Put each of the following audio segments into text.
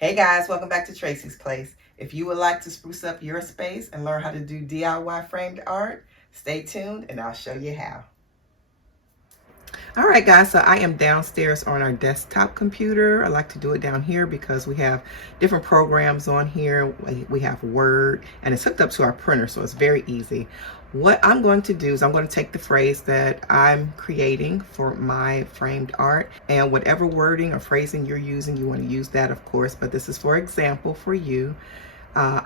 Hey guys, welcome back to Tracie's Place. If you would like to spruce up your space and learn how to do DIY framed art, stay tuned and I'll show you how. All right guys, so I am downstairs on our desktop computer. I like to do it down here because we have different programs on here. We have Word and it's hooked up to our printer, so it's very easy. What I'm going to do is I'm going to take the phrase that I'm creating for my framed art, and whatever wording or phrasing you're using, you want to use that of course, but this is for example for you. You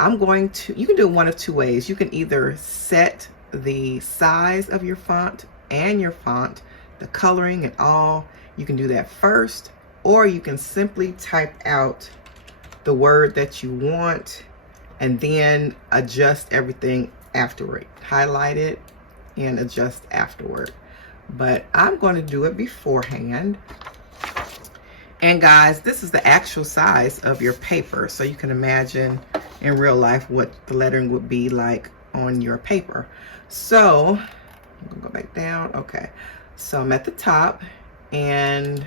can do it one of two ways. You can either set the size of your font and your font, the coloring and all. You can do that first, or you can simply type out the word that you want and then adjust everything afterward. Highlight it and adjust afterward. But I'm going to do it beforehand. And guys, this is the actual size of your paper, so you can imagine in real life what the lettering would be like on your paper. So I'm gonna go back down. Okay, so I'm at the top and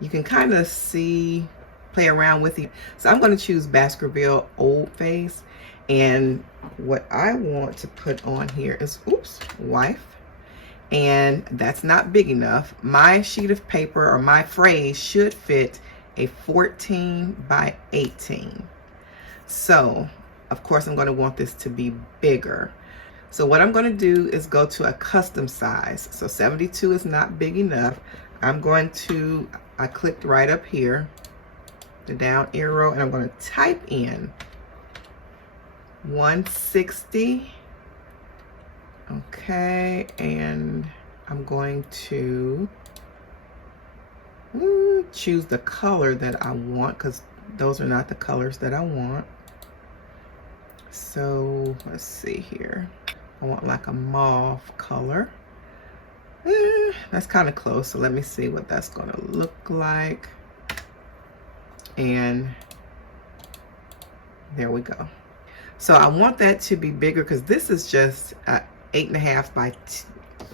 you can kind of see, play around with it. So I'm going to choose Baskerville Old Face, and what I want to put on here is wife, and that's not big enough. My sheet of paper or my phrase should fit a 14 by 18. So of course I'm going to want this to be bigger. So what I'm going to do is go to a custom size. So 72 is not big enough. I clicked right up here, the down arrow, and I'm going to type in 160. Okay, and I'm going to choose the color that I want, because those are not the colors that I want. So let's see here. I want like a mauve color. That's kind of close, so let me see what that's going to look like. And there we go. So I want that to be bigger because this is just 8.5 by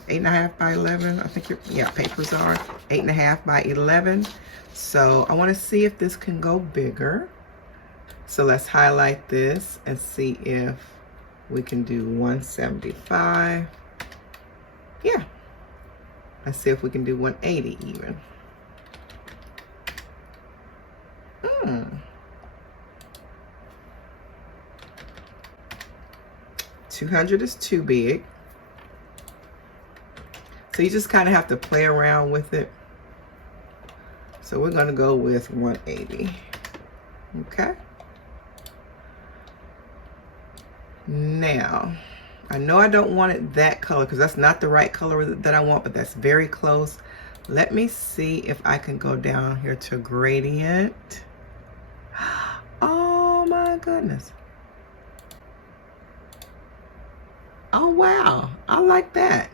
11. I think papers are 8.5 by 11. So I want to see if this can go bigger. So let's highlight this and see if we can do 175. Yeah. Let's see if we can do 180 even. 200 is too big. So you just kind of have to play around with it. So we're going to go with 180. Okay. Now, I know I don't want it that color because that's not the right color that I want, but that's very close. Let me see if I can go down here to gradient. Oh my goodness. Oh wow, I like that.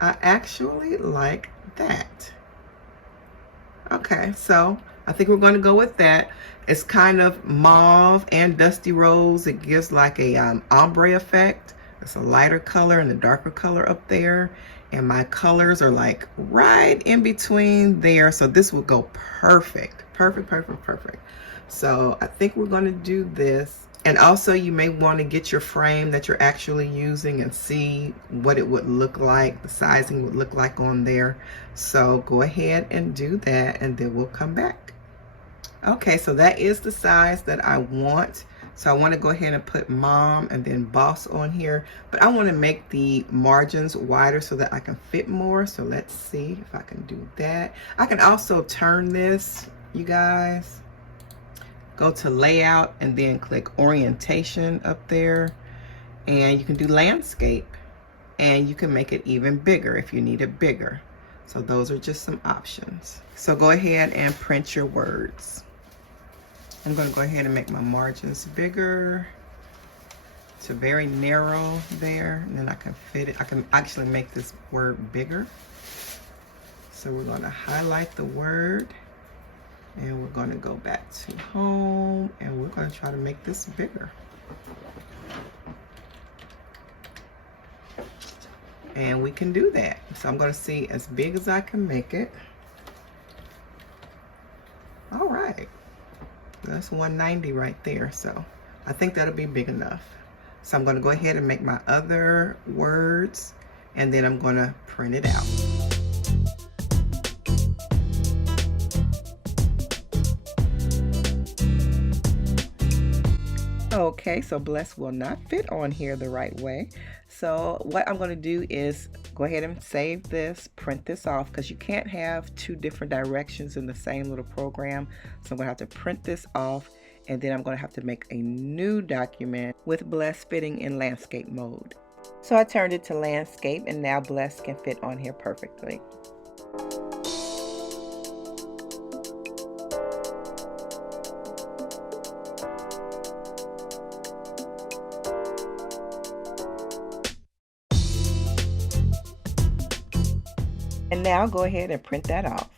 I actually like that. Okay, so I think we're going to go with that. It's kind of mauve and dusty rose. It gives like a ombre effect. It's a lighter color and a darker color up there. And my colors are like right in between there. So this will go perfect. Perfect, perfect, perfect. So I think we're going to do this. And also you may want to get your frame that you're actually using and see what it would look like, the sizing would look like on there. So go ahead and do that and then we'll come back. Okay, so that is the size that I want. So I want to go ahead and put Mom and then Boss on here, but I want to make the margins wider so that I can fit more. So let's see if I can do that. I can also turn this, you guys. Go to layout and then click orientation up there, and you can do landscape, and you can make it even bigger if you need it bigger. So those are just some options. So go ahead and print your words. I'm going to go ahead and make my margins bigger to very narrow there, and then I can fit it. I can actually make this word bigger. So we're going to highlight the word. And we're going to go back to home and we're going to try to make this bigger. And we can do that. So I'm going to see as big as I can make it. All right. right. That's 190 right there. So I think that'll be big enough. So I'm going to go ahead and make my other words, and then I'm going to print it out. Okay, so bless will not fit on here the right way. So what I'm going to do is go ahead and save this, print this off, because you can't have two different directions in the same little program. So I'm going to have to print this off, and then I'm going to have to make a new document with bless fitting in landscape mode. So I turned it to landscape, and now bless can fit on here perfectly. And now go ahead and print that off.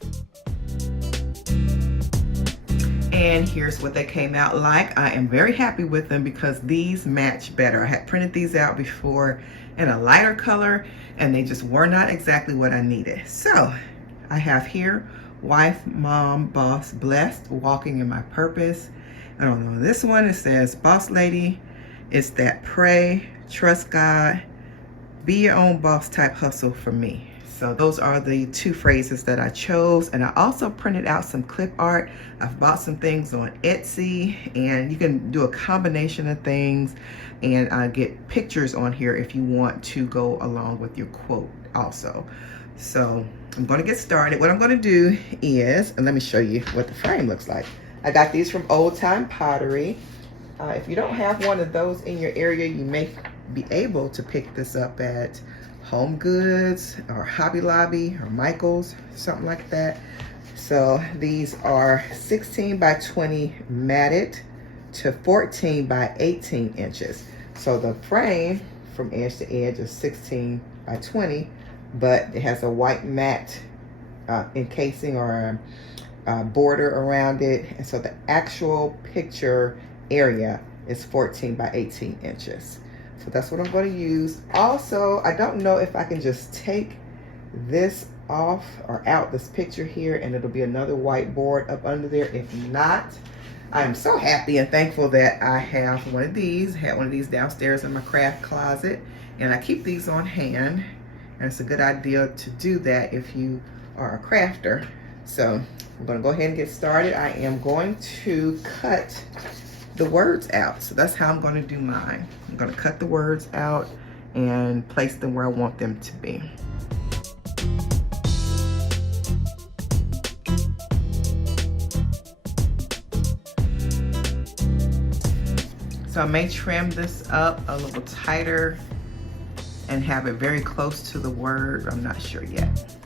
And here's what they came out like. I am very happy with them because these match better. I had printed these out before in a lighter color, and they just were not exactly what I needed. So I have here, wife, mom, boss, blessed, walking in my purpose. I don't know, this one, it says boss lady. It's that pray, trust God, be your own boss type hustle for me. So those are the two phrases that I chose. And I also printed out some clip art. I've bought some things on Etsy, and you can do a combination of things and get pictures on here if you want to go along with your quote also. So I'm going to get started. What I'm going to do is, and let me show you what the frame looks like. I got these from Old Time Pottery. If you don't have one of those in your area, you may be able to pick this up at Home Goods or Hobby Lobby or Michael's, something like that. So these are 16 by 20 matted to 14 by 18 inches. So the frame from edge to edge is 16 by 20, but it has a white matte encasing or a border around it. And so the actual picture area is 14 by 18 inches. So that's what I'm going to use. Also, I don't know if I can just take this off or out, this picture here, and it'll be another whiteboard up under there. If not, I am so happy and thankful that I have one of these. I had one of these downstairs in my craft closet, and I keep these on hand. And it's a good idea to do that if you are a crafter. So I'm going to go ahead and get started. I am going to cut the words out. So that's how I'm going to do mine. I'm going to cut the words out and place them where I want them to be. So I may trim this up a little tighter and have it very close to the word. I'm not sure yet.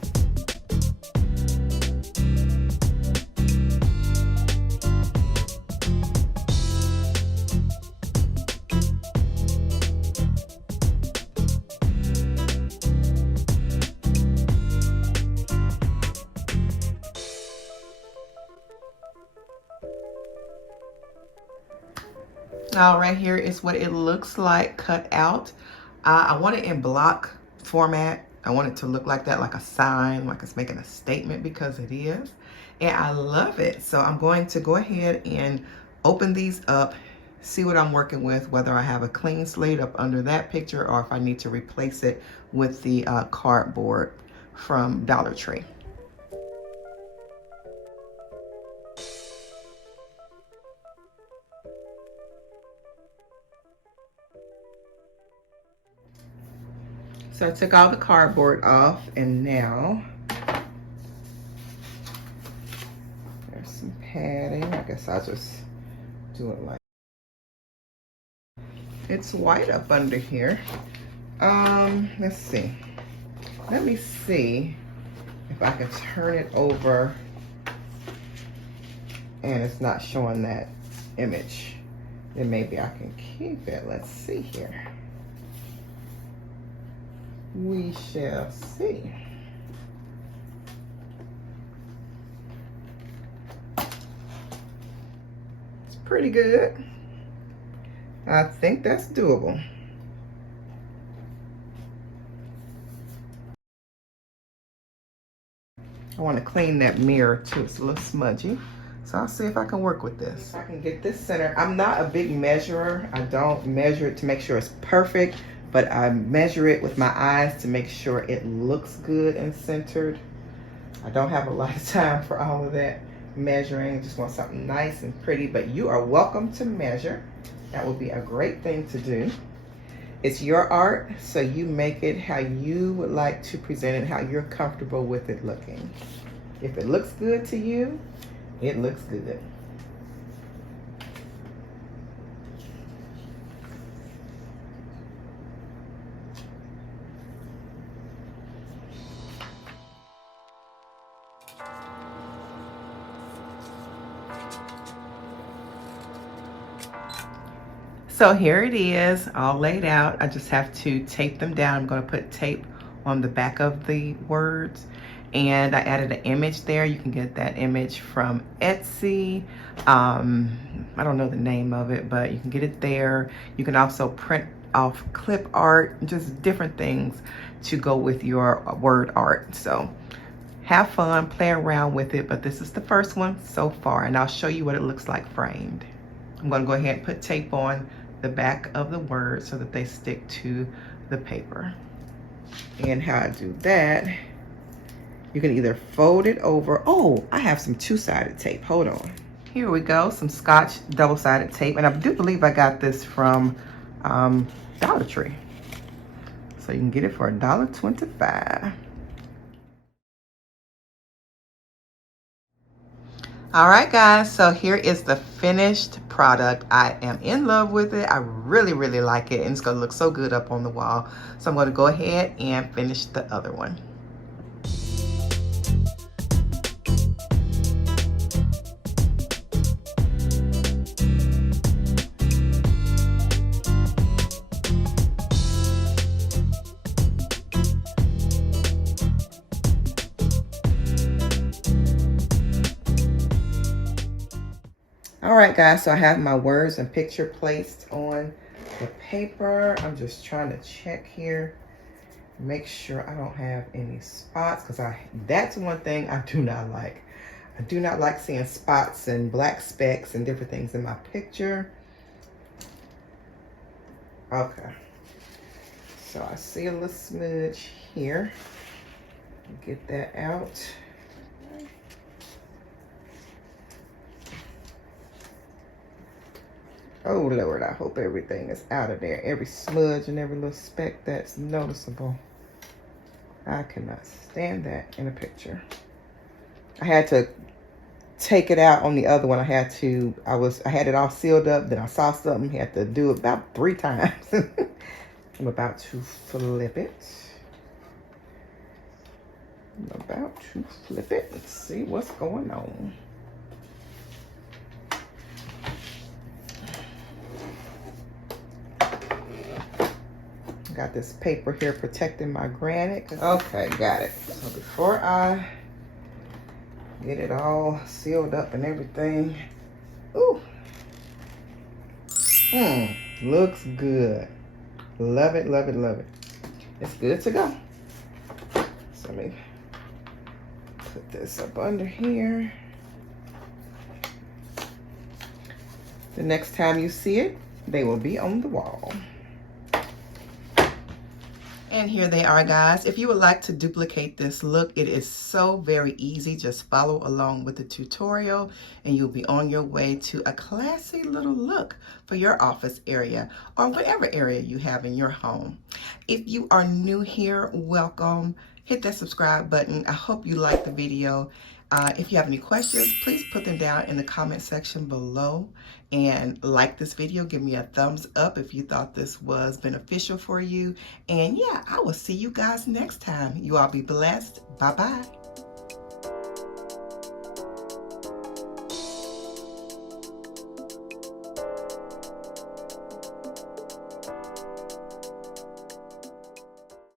Now right here is what it looks like cut out. I want it in block format. I want it to look like that, like a sign, like it's making a statement, because it is. And I love it. So I'm going to go ahead and open these up, see what I'm working with, whether I have a clean slate up under that picture or if I need to replace it with the cardboard from Dollar Tree. So I took all the cardboard off, and now there's some padding. I guess I'll just do it like it's white up under here. Let's see. Let me see if I can turn it over and it's not showing that image. Then maybe I can keep it. Let's see here. We shall see. It's pretty good. I think that's doable. I want to clean that mirror too. It's a little smudgy. So I'll see if I can work with this. If I can get this center. I'm not a big measurer. I don't measure it to make sure it's perfect, but I measure it with my eyes to make sure it looks good and centered. I don't have a lot of time for all of that measuring. I just want something nice and pretty, but you are welcome to measure. That would be a great thing to do. It's your art, so you make it how you would like to present it, how you're comfortable with it looking. If it looks good to you, it looks good. So here it is, all laid out. I just have to tape them down. I'm going to put tape on the back of the words. And I added an image there. You can get that image from Etsy. I don't know the name of it, but you can get it there. You can also print off clip art, just different things to go with your word art. So have fun, play around with it, but this is the first one so far, and I'll show you what it looks like framed. I'm going to go ahead and put tape on the back of the words so that they stick to the paper. And how I do that, you can either fold it over. Oh, I have some two-sided tape. Hold on. Here we go, some Scotch double-sided tape. And I do believe I got this from Dollar Tree. So you can get it for $1.25. All right, guys, so here is the finished product. I am in love with it. I really, really like it, and it's gonna look so good up on the wall. So I'm gonna go ahead and finish the other one. All right, guys, so I have my words and picture placed on the paper. I'm just trying to check here, make sure I don't have any spots, because that's one thing I do not like. I do not like seeing spots and black specks and different things in my picture. Okay, so I see a little smudge here. Get that out. Oh Lord, I hope everything is out of there. Every smudge and every little speck that's noticeable. I cannot stand that in a picture. I had to take it out on the other one. I had it all sealed up, then I saw something, had to do it about 3 times. I'm about to flip it. Let's see what's going on. Got this paper here protecting my granite. Okay, got it. So before I get it all sealed up and everything, ooh, looks good. Love it, love it, love it. It's good to go. So let me put this up under here. The next time you see it, they will be on the wall. And here they are, guys. If you would like to duplicate this look, it is so very easy. Just follow along with the tutorial and you'll be on your way to a classy little look for your office area or whatever area you have in your home. If you are new here, welcome. Hit that subscribe button. I hope you liked the video. If you have any questions, please put them down in the comment section below, and like this video. Give me a thumbs up if you thought this was beneficial for you. And yeah, I will see you guys next time. You all be blessed. Bye-bye.